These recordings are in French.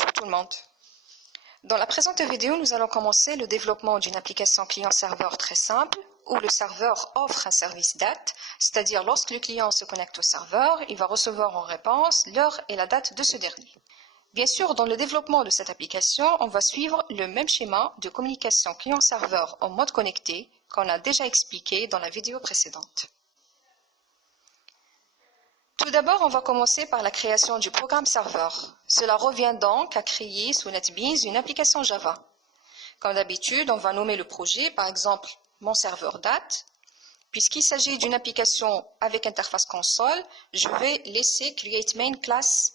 Bonjour tout le monde. Dans la présente vidéo, nous allons commencer le développement d'une application client-serveur très simple où le serveur offre un service date, c'est-à-dire lorsque le client se connecte au serveur, il va recevoir en réponse l'heure et la date de ce dernier. Bien sûr, dans le développement de cette application, on va suivre le même schéma de communication client-serveur en mode connecté qu'on a déjà expliqué dans la vidéo précédente. Tout d'abord, on va commencer par la création du programme serveur. Cela revient donc à créer sous NetBeans une application Java. Comme d'habitude, on va nommer le projet, par exemple, mon serveur date. Puisqu'il s'agit d'une application avec interface console, je vais laisser Create Main Class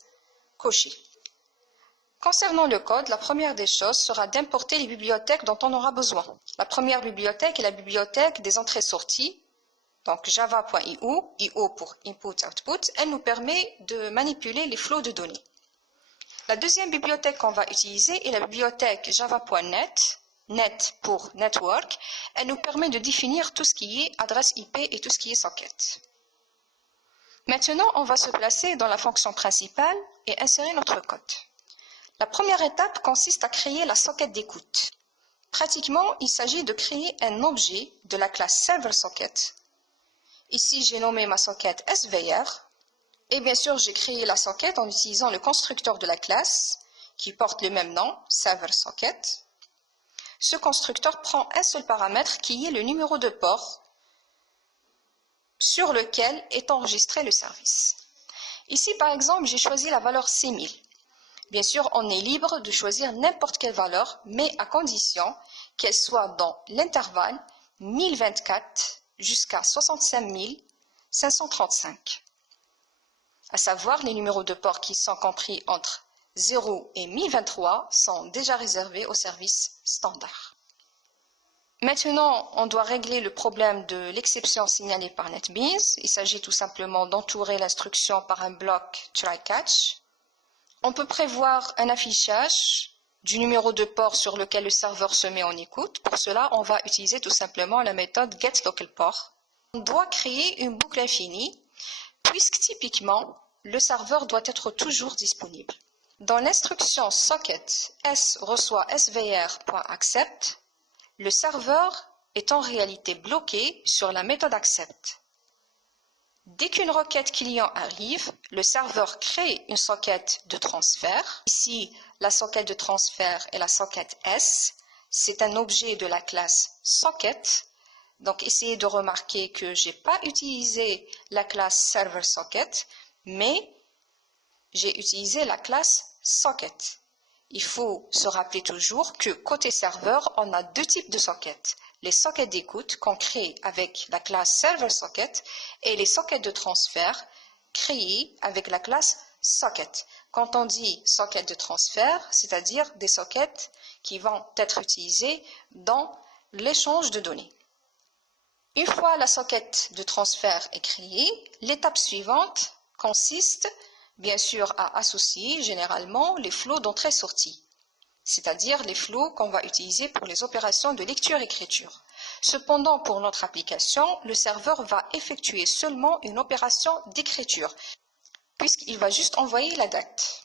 coché. Concernant le code, la première des choses sera d'importer les bibliothèques dont on aura besoin. La première bibliothèque est la bibliothèque des entrées-sorties. Donc java.io, io pour input-output, elle nous permet de manipuler les flots de données. La deuxième bibliothèque qu'on va utiliser est la bibliothèque java.net, net pour network. Elle nous permet de définir tout ce qui est adresse IP et tout ce qui est socket. Maintenant, on va se placer dans la fonction principale et insérer notre code. La première étape consiste à créer la socket d'écoute. Pratiquement, il s'agit de créer un objet de la classe ServerSocket. Ici, j'ai nommé ma socket SVR. Et bien sûr, j'ai créé la socket en utilisant le constructeur de la classe qui porte le même nom, ServerSocket. Ce constructeur prend un seul paramètre qui est le numéro de port sur lequel est enregistré le service. Ici, par exemple, j'ai choisi la valeur 6000. Bien sûr, on est libre de choisir n'importe quelle valeur, mais à condition qu'elle soit dans l'intervalle 1024 jusqu'à 65 535. À savoir, les numéros de port qui sont compris entre 0 et 1023 sont déjà réservés au service standard. Maintenant, on doit régler le problème de l'exception signalée par NetBeans. Il s'agit tout simplement d'entourer l'instruction par un bloc try-catch. On peut prévoir un affichage du numéro de port sur lequel le serveur se met en écoute. Pour cela, on va utiliser tout simplement la méthode getLocalPort. On doit créer une boucle infinie, puisque typiquement, le serveur doit être toujours disponible. Dans l'instruction socket s reçoit svr.accept, le serveur est en réalité bloqué sur la méthode accept. Dès qu'une requête client arrive, le serveur crée une socket de transfert. Ici, la socket de transfert est la socket S. C'est un objet de la classe socket. Donc, essayez de remarquer que je n'ai pas utilisé la classe ServerSocket, mais j'ai utilisé la classe socket. Il faut se rappeler toujours que côté serveur, on a deux types de sockets. Les sockets d'écoute qu'on crée avec la classe ServerSocket et les sockets de transfert créés avec la classe socket. Quand on dit socket de transfert, c'est-à-dire des sockets qui vont être utilisés dans l'échange de données. Une fois la socket de transfert est créée, l'étape suivante consiste bien sûr à associer généralement les flots d'entrée-sortie, c'est-à-dire les flots qu'on va utiliser pour les opérations de lecture-écriture. Cependant, pour notre application, le serveur va effectuer seulement une opération d'écriture, puisqu'il va juste envoyer la date.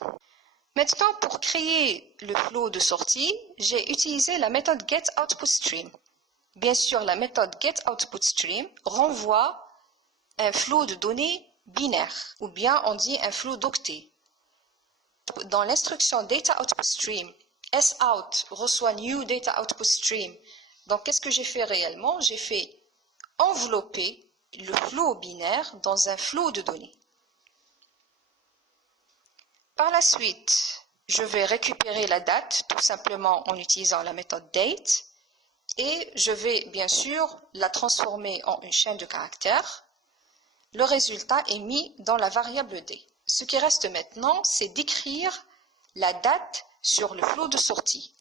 Maintenant, pour créer le flot de sortie, j'ai utilisé la méthode getOutPutStream. Bien sûr, la méthode getOutPutStream renvoie un flot de données binaire, ou bien on dit un flot d'octets. Dans l'instruction dataOutPutStream, sout reçoit new dataOutPutStream. Donc, qu'est-ce que j'ai fait réellement? J'ai fait envelopper le flot binaire dans un flot de données. Par la suite, je vais récupérer la date tout simplement en utilisant la méthode date et je vais bien sûr la transformer en une chaîne de caractères. Le résultat est mis dans la variable d. Ce qui reste maintenant, c'est d'écrire la date sur le flot de sortie,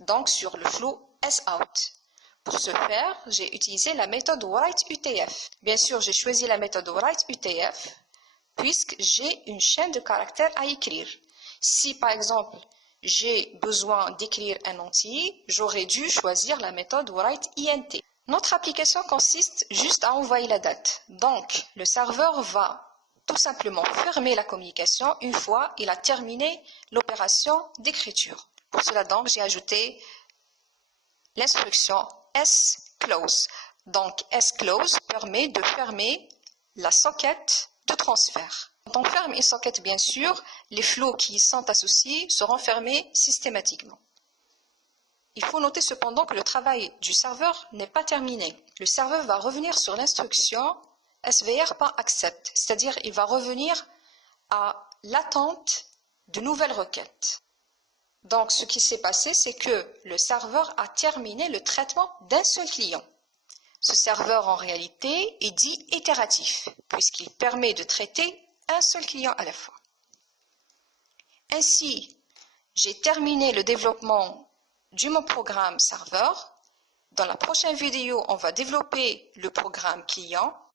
donc sur le flot sout. Pour ce faire, j'ai utilisé la méthode writeUTF. Bien sûr, j'ai choisi la méthode writeUTF puisque j'ai une chaîne de caractères à écrire. Si par exemple, j'ai besoin d'écrire un entier, j'aurais dû choisir la méthode writeInt. Notre application consiste juste à envoyer la date. Donc, le serveur va tout simplement fermer la communication une fois il a terminé l'opération d'écriture. Pour cela donc, j'ai ajouté l'instruction sClose. Donc sClose permet de fermer la socket de transfert. Quand on ferme une socket, bien sûr, les flots qui y sont associés seront fermés systématiquement. Il faut noter cependant que le travail du serveur n'est pas terminé. Le serveur va revenir sur l'instruction svr.accept, c'est-à-dire il va revenir à l'attente de nouvelles requêtes. Donc ce qui s'est passé, c'est que le serveur a terminé le traitement d'un seul client. Ce serveur en réalité est dit itératif, puisqu'il permet de traiter un seul client à la fois. Ainsi, j'ai terminé le développement de mon programme serveur. Dans la prochaine vidéo, on va développer le programme client.